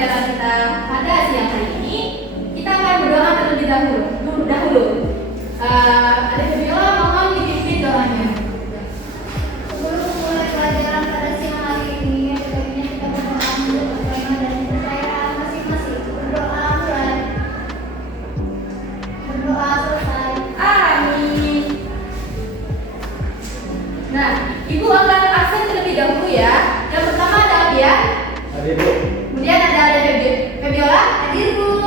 pembelajaran kita pada siang hari ini, kita akan berdoa terlebih dahulu. Adik Fabiola mohon dipimpin doanya. Sebelum mulai pelajaran pada siang hari ini, sebaiknya kita berdoa menurut agama dan kepercayaan masing-masing. Berdoa mulai. Berdoa selesai. Amin. Nah, Ibu akan absen terlebih dahulu ya. Yang pertama ada Abian. Hadir, Bu. Kemudian ada Fabiola, hadir Bu.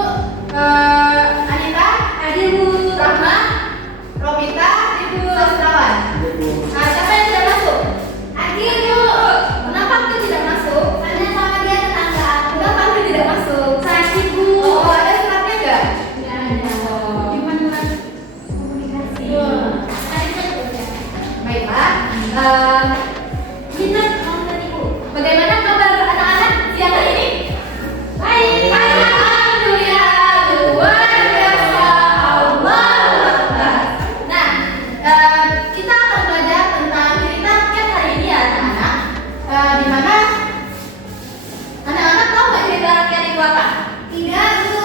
Anita, hadir Bu. Rahma, Robita, hadir Bu. Sastrawan. Hadir, Bu. Nah, siapa yang tidak masuk? Hadir Bu. Kenapa aku tidak masuk? Karena sama dia tetangga aku. Kenapa aku tidak masuk? Sakit Bu. Oh, ada suratnya nggak? Nggak ada. Oh, Gimana komunikasi? baiklah. Kita bagaimana kabar anak-anak siang hari ini? Baik. Alhamdulillah, luar biasa. Allahu Akbar. Nah, kita akan belajar tentang cerita rakyat hari ini ya anak-anak. Di mana anak-anak tahu nggak cerita rakyat itu apa? Tidak, Bu.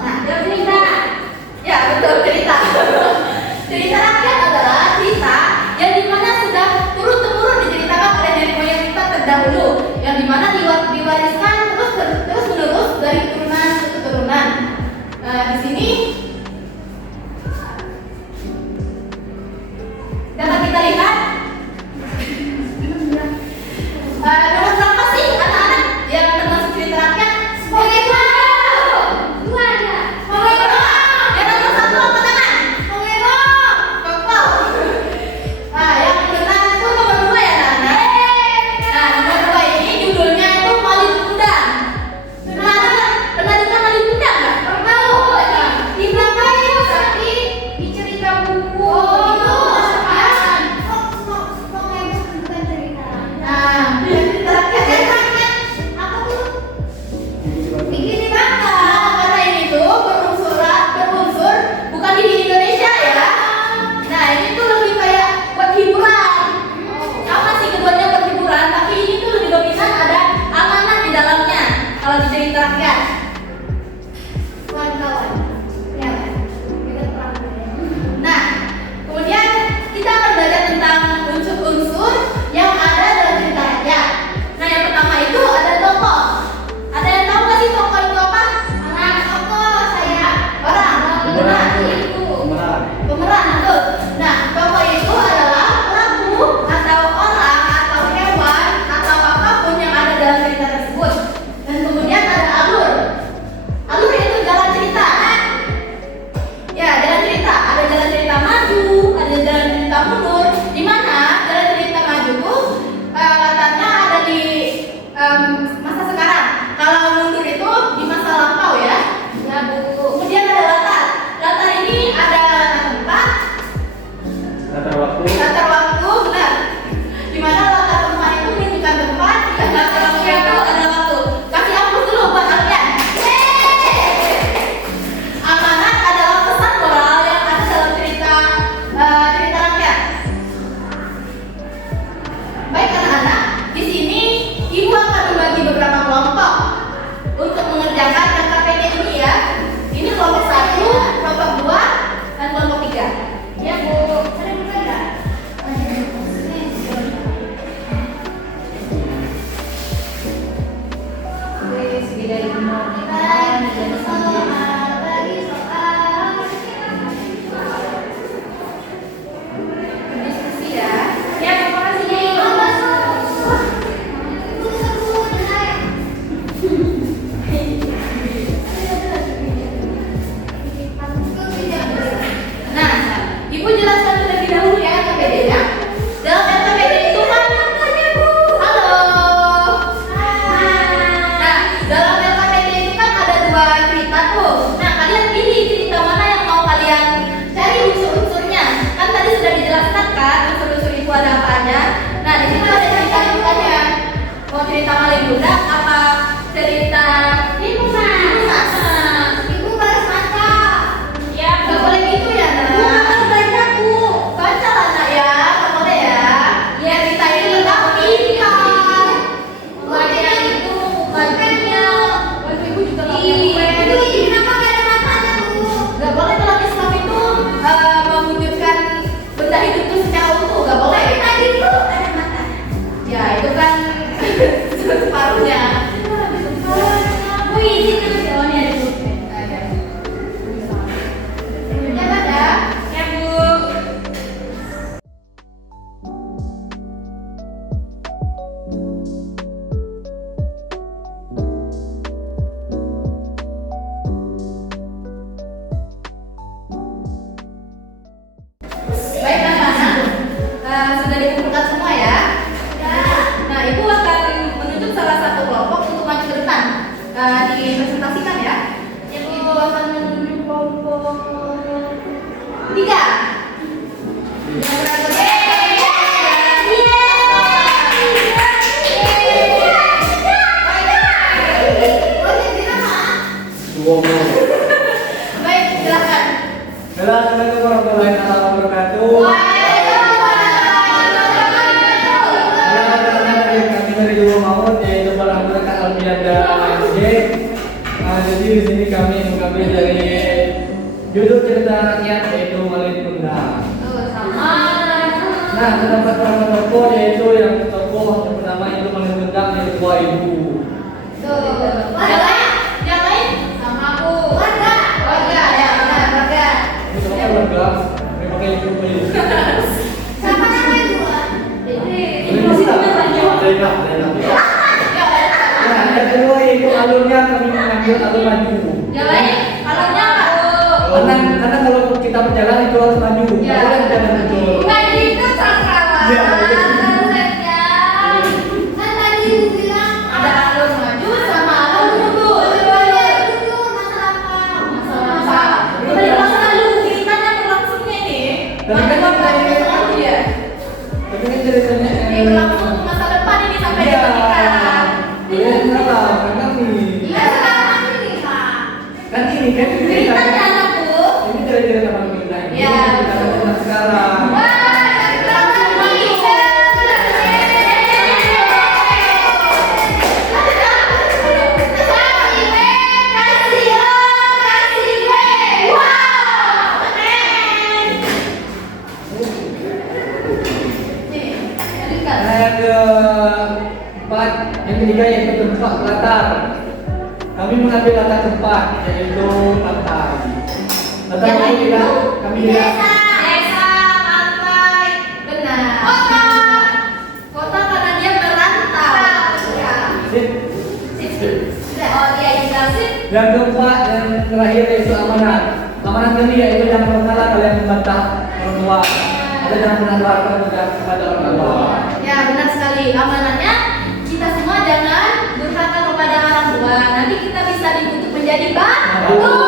Nah, dia cerita. Ya, betul cerita. Cerita rakyat adalah cerita yang dimana sudah turun-temurun diceritakan oleh nenek moyang kita terdahulu, yang dimana diwariskan terus menerus dari keturunan ke keturunan. Di sini dapat kita lihat nomor berapa sih anak-anak yang termasuk cerita rakyat? Bagaimana? Dua ada. Bagaimana? Yang nomor satu apa tangan? Pokemon. Pokok. Nah, yang benar itu nomor 2 ya anak-anak. Nah, nomor 2 ini judulnya itu Malin Kundang. Pernah dengar Malin Kundang nggak? Pernah. Di belakang itu tapi di cerita buku. Oh, itu apaan? Pokemon bukan cerita. Nah, cerita rakyat. Apa tuh? Bikin di bangka. Karena ini tuh berunsur bukan di Indonesia ya. Nah, ini tuh lebih kayak buat hiburan. Sama sih keduanya buat hiburan, tapi ini tuh lebih dominan ada amanah di dalamnya. Kalau di cerita rakyat. Kawan-kawan. Ya, kita perang ya. Nah, kemudian kita akan belajar tentang unsur-unsur yang ada dalam cerita rakyat. Nah, yang pertama itu ada tokoh. Ada yang tahu nggak sih tokoh itu apa? Anak tokoh saya. Orang. Pemeran, Bu. Itu. Pemeran. Pemeran betul. Nah, tokoh itu adalah pelaku atau orang atau hewan atau apapun yang ada dalam cerita tersebut. Dan kemudian ada alur. Alur itu jalan cerita. Ya, jalan cerita. Ada jalan cerita maju, ada jalan cerita mundur. Di mana jalan cerita maju itu latarnya ada di masa sekarang. Kalau mundur itu di masa lampau ya. Ya, Bu. Kemudian ada latar. Latar ini ada tempat, Latar waktu. latar waktu, benar. Di mana latar tempat itu menunjukkan tempat, dan latar waktu itu ada waktu. Kasih hapus dulu buat kalian. Amanat adalah pesan moral yang ada dalam cerita rakyat. Baik anak-anak, di sini ibu akan membagi beberapa kelompok untuk mengerjakan KKPD ini ya. Ini kelompok 1, kelompok 2, dan kelompok 3. Ya Bu. Ada bukan enggak? Segi dari Bagi soal, bagi soal. diskusi ya. Ya, terima kasih. Nah, Ibu jelaskan terlebih dahulu ya KKPD-nya. Dalam KKPD itu kan halo. Nah, dalam KKPD itu kan ada 2 cerita tuh. Nah, kalian pilih cerita mana yang mau kalian cari unsur-unsurnya. Kan tadi sudah dijelaskan kan unsur-unsur itu ada apa aja. Nah, di situ ada cerita-ceritanya. Mau cerita Malin Kundang apa cerita Timunas? Ibu balas baca. Ya, nggak boleh gitu ya, nak. Bukan baca, Bu. Baca lah, nak ya. Nggak boleh ya. Ya, kita ini tentang ikan. Bukan yang itu, bukan yang bomo. Baik, silakan. Assalamualaikum warahmatullahi wabarakatuh. Kami dari Dua Maut yaitu barang berkat Alfian dan J. Jadi di sini kami mengambil dari judul cerita rakyat yaitu Malin Kundang. Nah, terdapat beberapa tokoh yaitu yang tokoh yang pertama itu Malin Kundang yaitu Ketua Ibu. Yang lain sama aku. Warga, ya benar warga. Ini sama keluarga, ini pakai ibu beli. Siapa namanya dua? Nah, yang kedua itu alurnya kami mengambil alur maju. Yang lain, alurnya apa? Karena kalau kita berjalan itu harus maju. Ya. Kalau kita jalan betul. Bukan gitu sastrawan. Ya, betul. Konsepnya. Kan tadi ibu bilang Ada alur maju sama alur mundur. Masalah. Tadi masalah lu ceritanya berlangsungnya nih. Tapi kan Masa kita- lalu ya. Tapi kan ceritanya Ini berlangsung ke masa depan ini sampai Iya. kita nikah. Iya, salah. Kan kami. Iya sekarang ini Pak. Kan ini kan Ceritanya anakku. Ini cerita kami kita ini. Iya. Kita akan sekarang. Nah, yang keempat, yang ketiga yaitu tempat latar. Kami mengambil latar tempat yaitu pantai. Latar Yang lain kita, itu kami tidak. Desa, pantai, benar. Kota karena dia merantau. Ya. Sip. Sip. Oh iya, yang sip. Yang keempat, yang terakhir yaitu amanat. Amanat ini yaitu yang pertama kalian membantah orang tua. Ada yang menawarkan kepada orang tua. Ya benar sekali. Amanatnya kita semua jangan durhaka kepada orang tua. Nanti kita bisa dikutuk menjadi batu.